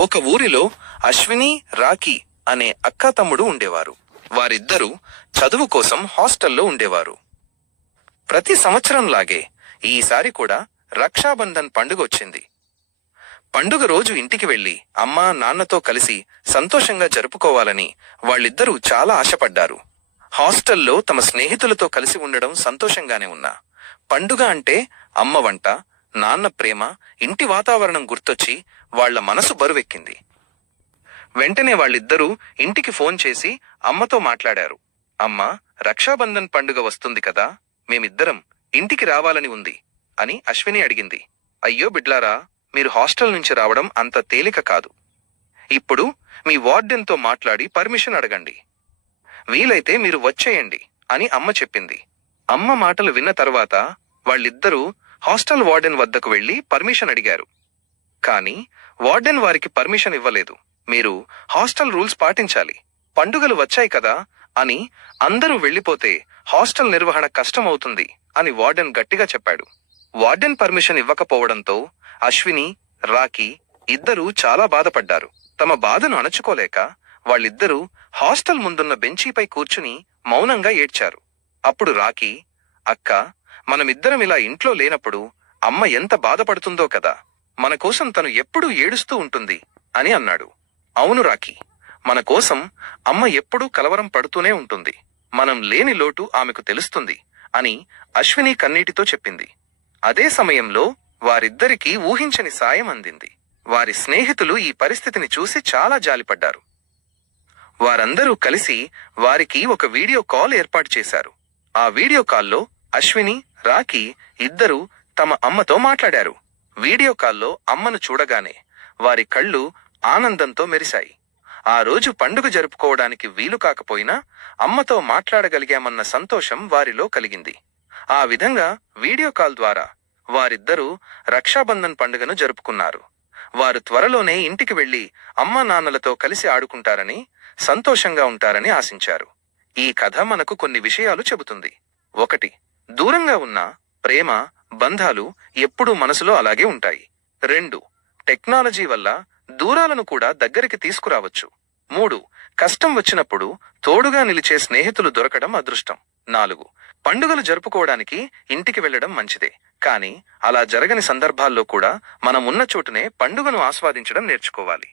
ఒక ఊరిలో అశ్విని, రాఖీ అనే అక్కా తమ్ముడు ఉండేవారు. వారిద్దరూ చదువు కోసం హాస్టల్లో ఉండేవారు. ప్రతి సంవత్సరంలాగే ఈసారి కూడా రక్షాబంధన్ పండుగ వచ్చింది. పండుగ రోజు ఇంటికి వెళ్లి అమ్మా నాన్నతో కలిసి సంతోషంగా జరుపుకోవాలని వాళ్ళిద్దరూ చాలా ఆశపడ్డారు. హాస్టల్లో తమ స్నేహితులతో కలిసి ఉండడం సంతోషంగానే ఉన్నా పండుగ అంటే అమ్మ వంట, నాన్న ప్రేమ, ఇంటి వాతావరణం గుర్తొచ్చి వాళ్ల మనసు బరువెక్కింది. వెంటనే వాళ్ళిద్దరూ ఇంటికి ఫోన్ చేసి అమ్మతో మాట్లాడారు. అమ్మా, రక్షాబంధన్ పండుగ వస్తుంది కదా, మేమిద్దరం ఇంటికి రావాలని ఉంది అని అశ్విని అడిగింది. అయ్యో బిడ్లారా, మీరు హాస్టల్ నుంచి రావడం అంత తేలిక కాదు. ఇప్పుడు మీ వార్డెన్తో మాట్లాడి పర్మిషన్ అడగండి. వీలైతే మీరు వచ్చేయండి అని అమ్మ చెప్పింది. అమ్మ మాటలు విన్న తర్వాత వాళ్ళిద్దరూ హాస్టల్ వార్డెన్ వద్దకు వెళ్లి పర్మిషన్ అడిగారు. కానీ వార్డెన్ వారికి పర్మిషన్ ఇవ్వలేదు. మీరు హాస్టల్ రూల్స్ పాటించాలి, పండుగలు వచ్చాయి కదా అని అందరూ వెళ్లిపోతే హాస్టల్ నిర్వహణ కష్టమవుతుంది అని వార్డెన్ గట్టిగా చెప్పాడు. వార్డెన్ పర్మిషన్ ఇవ్వకపోవడంతో అశ్విని, రాఖీ ఇద్దరూ చాలా బాధపడ్డారు. తమ బాధను అణచుకోలేక వాళ్ళిద్దరూ హాస్టల్ ముందున్న బెంచీపై కూర్చుని మౌనంగా ఏడ్చారు. అప్పుడు రాఖీ, అక్క, మనమిద్దరం ఇలా ఇంట్లో లేనప్పుడు అమ్మ ఎంత బాధపడుతుందో కదా, మన కోసం తను ఎప్పుడూ ఏడుస్తూ ఉంటుంది అని అన్నాడు. అవును రాఖీ, మన కోసం అమ్మ ఎప్పుడూ కలవరం పడుతూనే ఉంటుంది. మనం లేని లోటు ఆమెకు తెలుస్తుంది అని అశ్విని కన్నీటితో చెప్పింది. అదే సమయంలో వారిద్దరికీ ఊహించని సాయం అందింది. వారి స్నేహితులు ఈ పరిస్థితిని చూసి చాలా జాలిపడ్డారు. వారందరూ కలిసి వారికి ఒక వీడియో కాల్ ఏర్పాటు చేశారు. ఆ వీడియో కాల్లో అశ్విని, రాఖీ ఇద్దరూ తమ అమ్మతో మాట్లాడారు. వీడియో కాల్లో అమ్మను చూడగానే వారి కళ్ళు ఆనందంతో మెరిశాయి. ఆ రోజు పండుగ జరుపుకోవడానికి వీలు కాకపోయినా అమ్మతో మాట్లాడగలిగామన్న సంతోషం వారిలో కలిగింది. ఆ విధంగా వీడియో కాల్ ద్వారా వారిద్దరూ రక్షాబంధన్ పండుగను జరుపుకున్నారు. వారు త్వరలోనే ఇంటికి వెళ్లి అమ్మా నాన్నలతో కలిసి ఆడుకుంటారని, సంతోషంగా ఉంటారని ఆశించారు. ఈ కథ మనకు కొన్ని విషయాలు చెబుతుంది. 1. దూరంగా ఉన్న ప్రేమ, బంధాలు ఎప్పుడూ మనసులో అలాగే ఉంటాయి. 2. టెక్నాలజీ వల్ల దూరాలను కూడా దగ్గరికి తీసుకురావచ్చు. 3. కష్టం వచ్చినప్పుడు తోడుగా నిలిచే స్నేహితులు దొరకడం అదృష్టం. 4. పండుగలు జరుపుకోవడానికి ఇంటికి వెళ్లడం మంచిదే, కానీ అలా జరగని సందర్భాల్లో కూడా మనం ఉన్న చోటునే పండుగను ఆస్వాదించడం నేర్చుకోవాలి.